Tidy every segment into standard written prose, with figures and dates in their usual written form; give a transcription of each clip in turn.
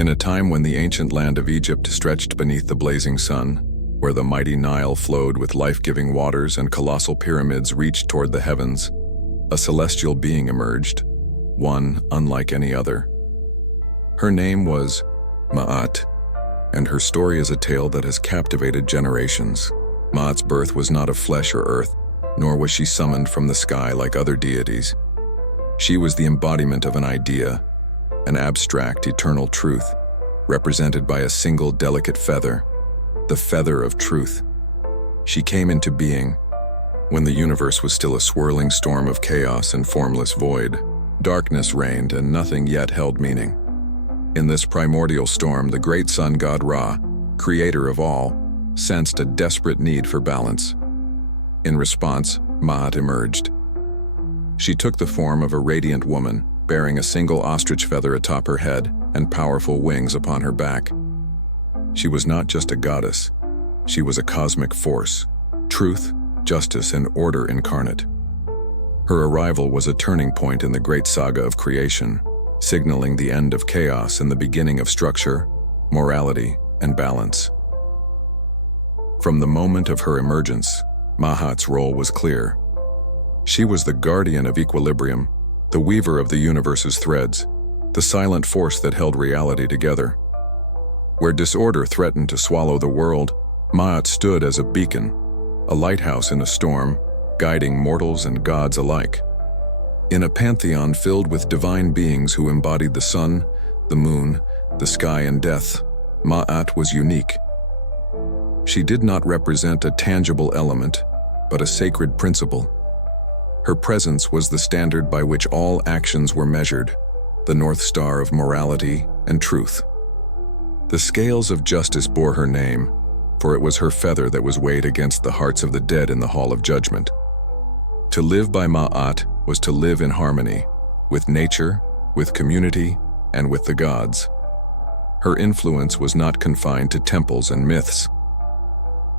In a time when the ancient land of Egypt stretched beneath the blazing sun, where the mighty Nile flowed with life-giving waters and colossal pyramids reached toward the heavens, a celestial being emerged, one unlike any other. Her name was Ma'at, and her story is a tale that has captivated generations. Ma'at's birth was not of flesh or earth, nor was she summoned from the sky like other deities. She was the embodiment of an idea, an abstract, eternal truth, represented by a single delicate feather, the feather of truth. She came into being when the universe was still a swirling storm of chaos and formless void. Darkness reigned and nothing yet held meaning. In this primordial storm, the great sun god Ra, creator of all, sensed a desperate need for balance. In response, Ma'at emerged. She took the form of a radiant woman, bearing a single ostrich feather atop her head and powerful wings upon her back. She was not just a goddess, she was a cosmic force, truth, justice, and order incarnate. Her arrival was a turning point in the great saga of creation, signaling the end of chaos and the beginning of structure, morality, and balance. From the moment of her emergence, Ma'at's role was clear. She was the guardian of equilibrium, the weaver of the universe's threads, the silent force that held reality together. Where disorder threatened to swallow the world, Ma'at stood as a beacon, a lighthouse in a storm, guiding mortals and gods alike. In a pantheon filled with divine beings who embodied the sun, the moon, the sky, and death, Ma'at was unique. She did not represent a tangible element, but a sacred principle. Her presence was the standard by which all actions were measured, the North Star of morality and truth. The scales of justice bore her name, for it was her feather that was weighed against the hearts of the dead in the Hall of Judgment. To live by Ma'at was to live in harmony, with nature, with community, and with the gods. Her influence was not confined to temples and myths.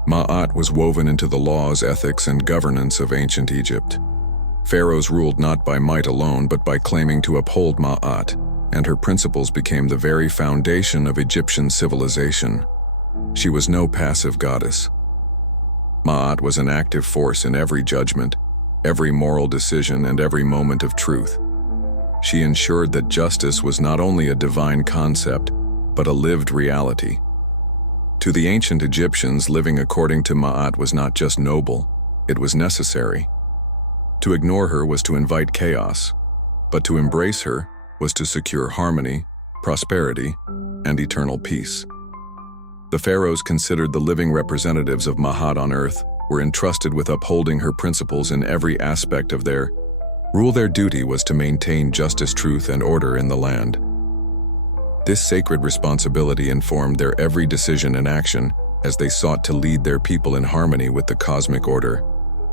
Ma'at was woven into the laws, ethics, and governance of ancient Egypt. Pharaohs ruled not by might alone, but by claiming to uphold Ma'at, and her principles became the very foundation of Egyptian civilization. She was no passive goddess. Ma'at was an active force in every judgment, every moral decision, and every moment of truth. She ensured that justice was not only a divine concept, but a lived reality. To the ancient Egyptians, living according to Ma'at was not just noble, it was necessary. To ignore her was to invite chaos, but to embrace her was to secure harmony, prosperity, and eternal peace. The pharaohs, considered the living representatives of Ma'at on earth, were entrusted with upholding her principles in every aspect of their rule. Their duty was to maintain justice, truth, and order in the land. This sacred responsibility informed their every decision and action as they sought to lead their people in harmony with the cosmic order.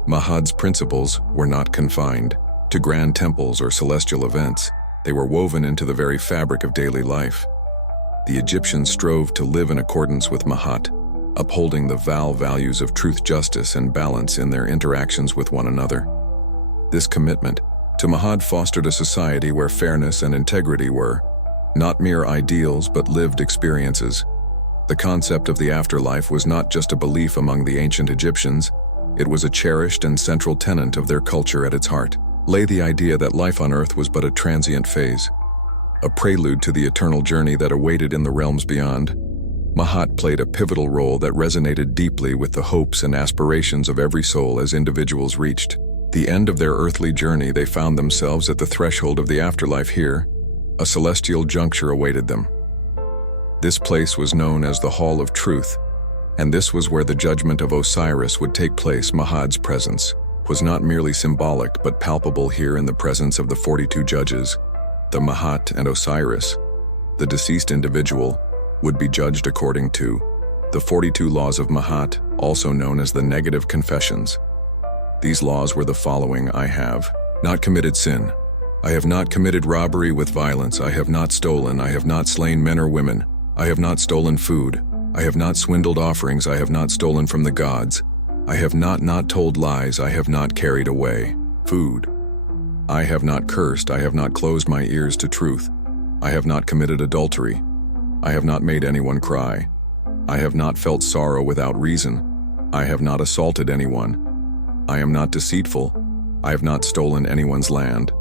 Ma'at's principles were not confined to grand temples or celestial events. They were woven into the very fabric of daily life. The Egyptians strove to live in accordance with Ma'at, upholding the values of truth, justice, and balance in their interactions with one another. This commitment to Ma'at fostered a society where fairness and integrity were not mere ideals but lived experiences. The concept of the afterlife was not just a belief among the ancient Egyptians, it was a cherished and central tenet of their culture. At its heart lay the idea that life on earth was but a transient phase, a prelude to the eternal journey that awaited in the realms beyond. Ma'at played a pivotal role that resonated deeply with the hopes and aspirations of every soul. As individuals reached the end of their earthly journey, they found themselves at the threshold of the afterlife. Here, a celestial juncture awaited them. This place was known as the Hall of Truth, and this was where the judgment of Osiris would take place. Ma'at's presence was not merely symbolic but palpable. Here, in the presence of the 42 judges, the Ma'at and Osiris, the deceased individual would be judged according to the 42 laws of Ma'at, also known as the negative confessions. These laws were the following: I have not committed sin. I have not committed robbery with violence. I have not stolen. I have not slain men or women. I have not stolen food. I have not swindled offerings. I have not stolen from the gods. I have not told lies. I have not carried away food. I have not cursed. I have not closed my ears to truth. I have not committed adultery. I have not made anyone cry. I have not felt sorrow without reason. I have not assaulted anyone. I am not deceitful. I have not stolen anyone's land.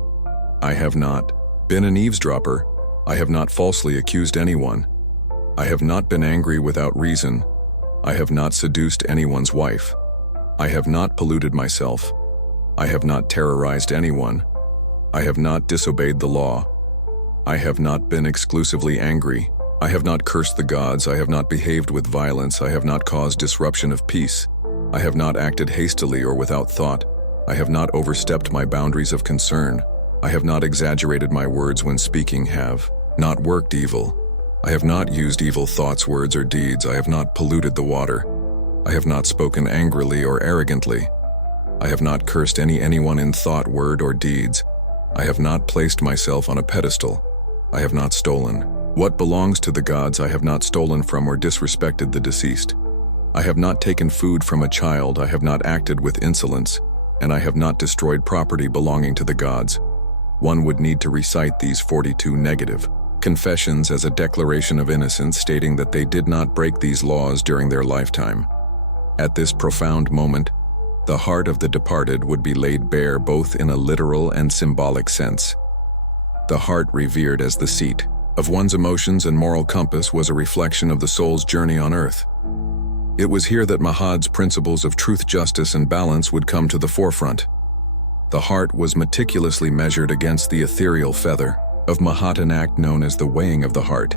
I have not been an eavesdropper. I have not falsely accused anyone. I have not been angry without reason. I have not seduced anyone's wife. I have not polluted myself. I have not terrorized anyone. I have not disobeyed the law. I have not been exclusively angry. I have not cursed the gods. I have not behaved with violence. I have not caused disruption of peace. I have not acted hastily or without thought. I have not overstepped my boundaries of concern. I have not exaggerated my words when speaking. Have not worked evil. I have not used evil thoughts, words, or deeds. I have not polluted the water. I have not spoken angrily or arrogantly. I have not cursed anyone in thought, word, or deeds. I have not placed myself on a pedestal. I have not stolen what belongs to the gods. I have not stolen from or disrespected the deceased. I have not taken food from a child. I have not acted with insolence, and I have not destroyed property belonging to the gods. One would need to recite these 42 negative confessions as a declaration of innocence, stating that they did not break these laws during their lifetime. At this profound moment, the heart of the departed would be laid bare both in a literal and symbolic sense. The heart, revered as the seat of one's emotions and moral compass, was a reflection of the soul's journey on earth. It was here that Mahad's principles of truth, justice, and balance would come to the forefront. The heart was meticulously measured against the ethereal feather of Mahat, an act known as the weighing of the heart.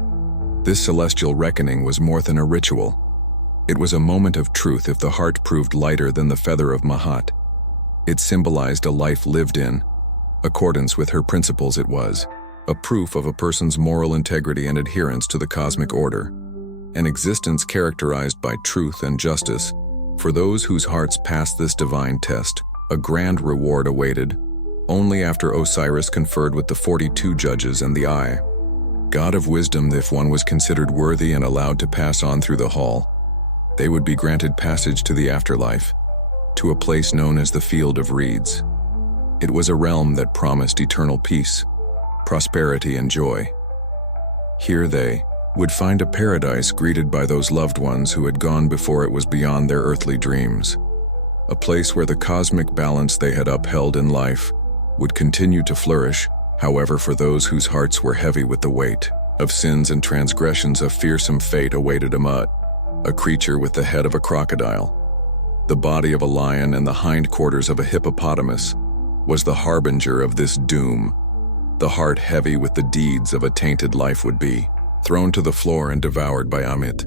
This celestial reckoning was more than a ritual. It was a moment of truth if the heart proved lighter than the feather of Mahat. It symbolized a life lived in accordance with her principles. It was a proof of a person's moral integrity and adherence to the cosmic order, an existence characterized by truth and justice. For those whose hearts passed this divine test, a grand reward awaited. Only after Osiris conferred with the 42 judges and the Eye, God of wisdom, if one was considered worthy and allowed to pass on through the hall, they would be granted passage to the afterlife, to a place known as the Field of Reeds. It was a realm that promised eternal peace, prosperity, and joy. Here they would find a paradise greeted by those loved ones who had gone before it was beyond their earthly dreams. A place where the cosmic balance they had upheld in life would continue to flourish. However, for those whose hearts were heavy with the weight of sins and transgressions, a fearsome fate awaited Amut, a creature with the head of a crocodile, the body of a lion, and the hindquarters of a hippopotamus, was the harbinger of this doom. The heart heavy with the deeds of a tainted life would be thrown to the floor and devoured by Amit,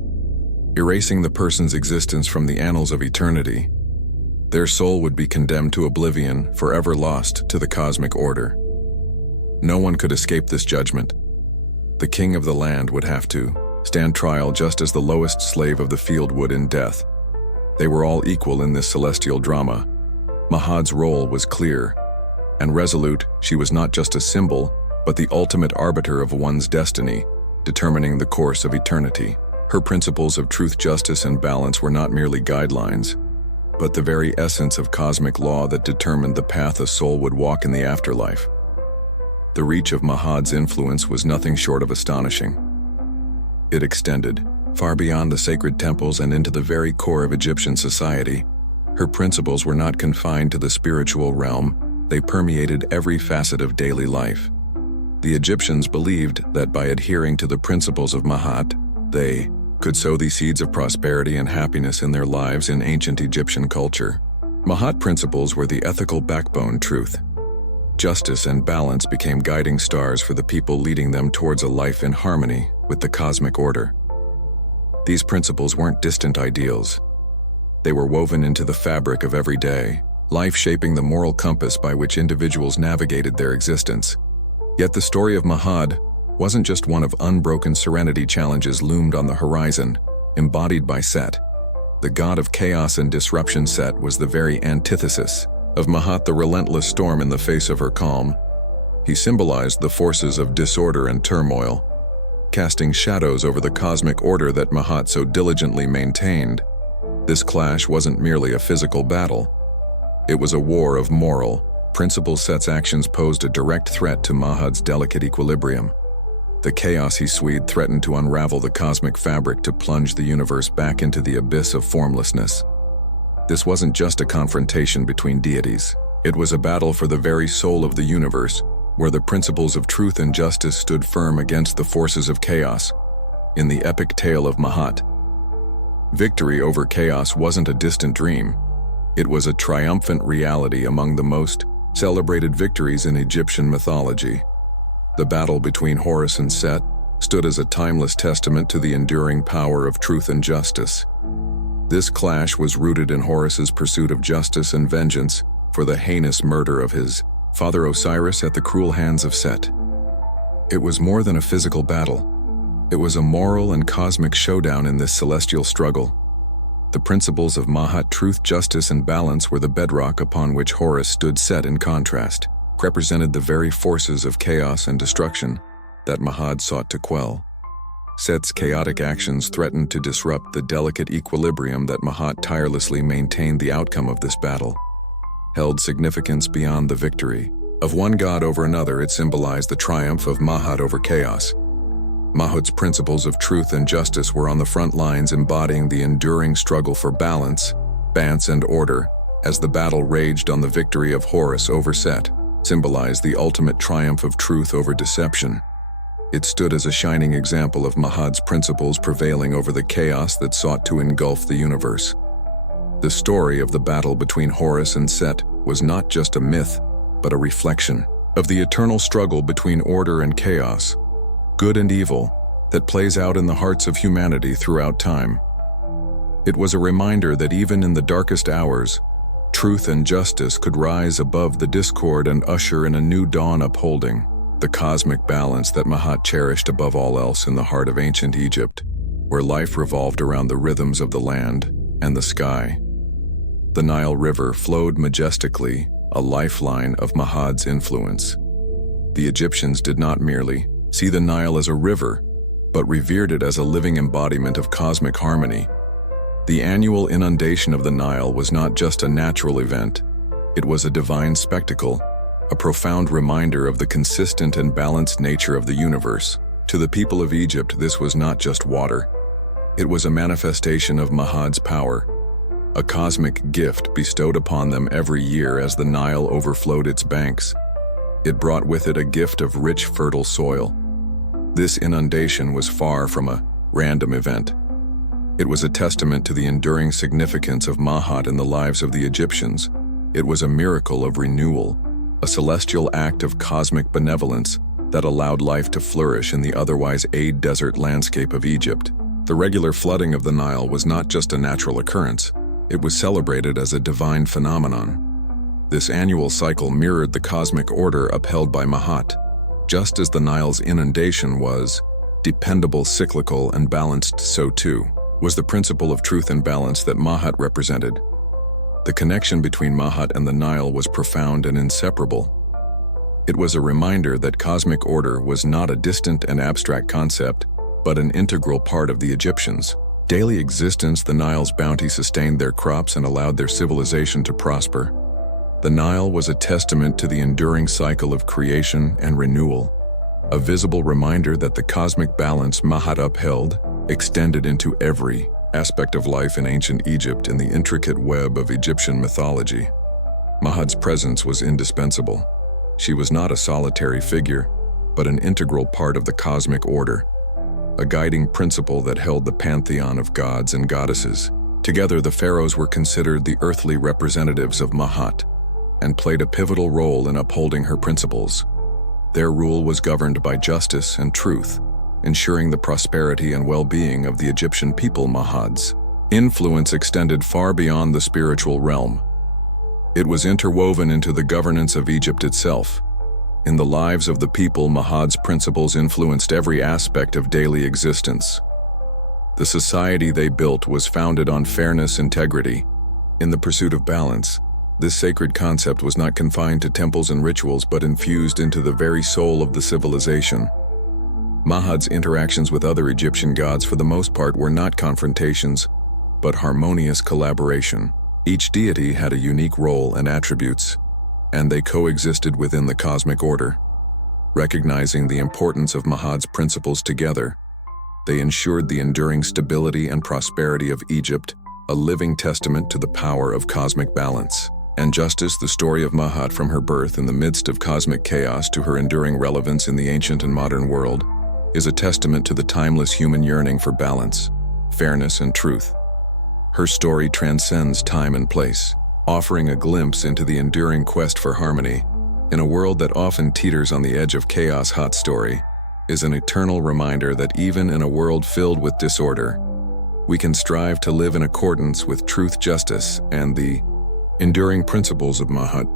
erasing the person's existence from the annals of eternity. Their soul would be condemned to oblivion, forever lost to the cosmic order. No one could escape this judgment. The king of the land would have to stand trial just as the lowest slave of the field would in death. They were all equal in this celestial drama. Mahad's role was clear and resolute. She was not just a symbol, but the ultimate arbiter of one's destiny, determining the course of eternity. Her principles of truth, justice, and balance were not merely guidelines, but the very essence of cosmic law that determined the path a soul would walk in the afterlife. The reach of Mahad's influence was nothing short of astonishing. It extended far beyond the sacred temples and into the very core of Egyptian society. Her principles were not confined to the spiritual realm, they permeated every facet of daily life. The Egyptians believed that by adhering to the principles of Mahat, they could sow the seeds of prosperity and happiness in their lives. In ancient Egyptian culture, Mahat principles were the ethical backbone. Truth, justice, and balance became guiding stars for the people, leading them towards a life in harmony with the cosmic order. These principles weren't distant ideals. They were woven into the fabric of everyday life, shaping the moral compass by which individuals navigated their existence. Yet the story of Mahad wasn't just one of unbroken serenity. Challenges loomed on the horizon, embodied by Set, the god of chaos and disruption. Set was the very antithesis of Mahat, the relentless storm in the face of her calm. He symbolized the forces of disorder and turmoil, casting shadows over the cosmic order that Mahat so diligently maintained. This clash wasn't merely a physical battle. It was a war of moral principles. Set's actions posed a direct threat to Mahad's delicate equilibrium. The chaos he swayed threatened to unravel the cosmic fabric to plunge the universe back into the abyss of formlessness. This wasn't just a confrontation between deities. It was a battle for the very soul of the universe, where the principles of truth and justice stood firm against the forces of chaos. In the epic tale of Mahat, victory over chaos wasn't a distant dream. It was a triumphant reality among the most celebrated victories in Egyptian mythology. The battle between Horus and Set stood as a timeless testament to the enduring power of truth and justice. This clash was rooted in Horus's pursuit of justice and vengeance for the heinous murder of his father Osiris at the cruel hands of Set. It was more than a physical battle. It was a moral and cosmic showdown in this celestial struggle. The principles of Mahat, truth, justice, and balance, were the bedrock upon which Horus stood. Set, in contrast, represented the very forces of chaos and destruction that Mahat sought to quell. Set's chaotic actions threatened to disrupt the delicate equilibrium that Mahat tirelessly maintained. The outcome of this battle held significance beyond the victory of one god over another. It symbolized the triumph of Mahat over chaos. Mahat's principles of truth and justice were on the front lines, embodying the enduring struggle for balance, and order, as the battle raged on. The victory of Horus over Set symbolized the ultimate triumph of truth over deception. It stood as a shining example of Mahat's principles prevailing over the chaos that sought to engulf the universe. The story of the battle between Horus and Set was not just a myth, but a reflection of the eternal struggle between order and chaos, good and evil, that plays out in the hearts of humanity throughout time. It was a reminder that even in the darkest hours, truth and justice could rise above the discord and usher in a new dawn, upholding the cosmic balance that Mahat cherished above all else. In the heart of ancient Egypt, where life revolved around the rhythms of the land and the sky, the Nile River flowed majestically, a lifeline of Mahat's influence. The Egyptians did not merely see the Nile as a river, but revered it as a living embodiment of cosmic harmony. The annual inundation of the Nile was not just a natural event. It was a divine spectacle, a profound reminder of the consistent and balanced nature of the universe. To the people of Egypt, this was not just water. It was a manifestation of Mahat's power, a cosmic gift bestowed upon them every year as the Nile overflowed its banks. It brought with it a gift of rich, fertile soil. This inundation was far from a random event. It was a testament to the enduring significance of Mahat in the lives of the Egyptians. It was a miracle of renewal, a celestial act of cosmic benevolence that allowed life to flourish in the otherwise arid desert landscape of Egypt. The regular flooding of the Nile was not just a natural occurrence. It was celebrated as a divine phenomenon. This annual cycle mirrored the cosmic order upheld by Mahat. Just as the Nile's inundation was dependable, cyclical, and balanced, so too was the principle of truth and balance that Mahat represented. The connection between Mahat and the Nile was profound and inseparable. It was a reminder that cosmic order was not a distant and abstract concept, but an integral part of the Egyptians' daily existence. The Nile's bounty sustained their crops and allowed their civilization to prosper. The Nile was a testament to the enduring cycle of creation and renewal, a visible reminder that the cosmic balance Mahat upheld extended into every aspect of life in ancient Egypt. In the intricate web of Egyptian mythology, Mahat's presence was indispensable. She was not a solitary figure, but an integral part of the cosmic order, a guiding principle that held the pantheon of gods and goddesses. Together, the pharaohs were considered the earthly representatives of Mahat and played a pivotal role in upholding her principles. Their rule was governed by justice and truth, ensuring the prosperity and well-being of the Egyptian people. Mahat's influence extended far beyond the spiritual realm. It was interwoven into the governance of Egypt itself. In the lives of the people, Mahat's principles influenced every aspect of daily existence. The society they built was founded on fairness, integrity. In the pursuit of balance, this sacred concept was not confined to temples and rituals, but infused into the very soul of the civilization. Mahat's interactions with other Egyptian gods for the most part were not confrontations, but harmonious collaboration. Each deity had a unique role and attributes, and they coexisted within the cosmic order. Recognizing the importance of Mahad's principles together, they ensured the enduring stability and prosperity of Egypt, a living testament to the power of cosmic balance. And justice, the story of Mahad from her birth in the midst of cosmic chaos to her enduring relevance in the ancient and modern world, is a testament to the timeless human yearning for balance, fairness, and truth. Her story transcends time and place, offering a glimpse into the enduring quest for harmony. In a world that often teeters on the edge of chaos, Hot story is an eternal reminder that even in a world filled with disorder, we can strive to live in accordance with truth, justice, and the enduring principles of Mahad.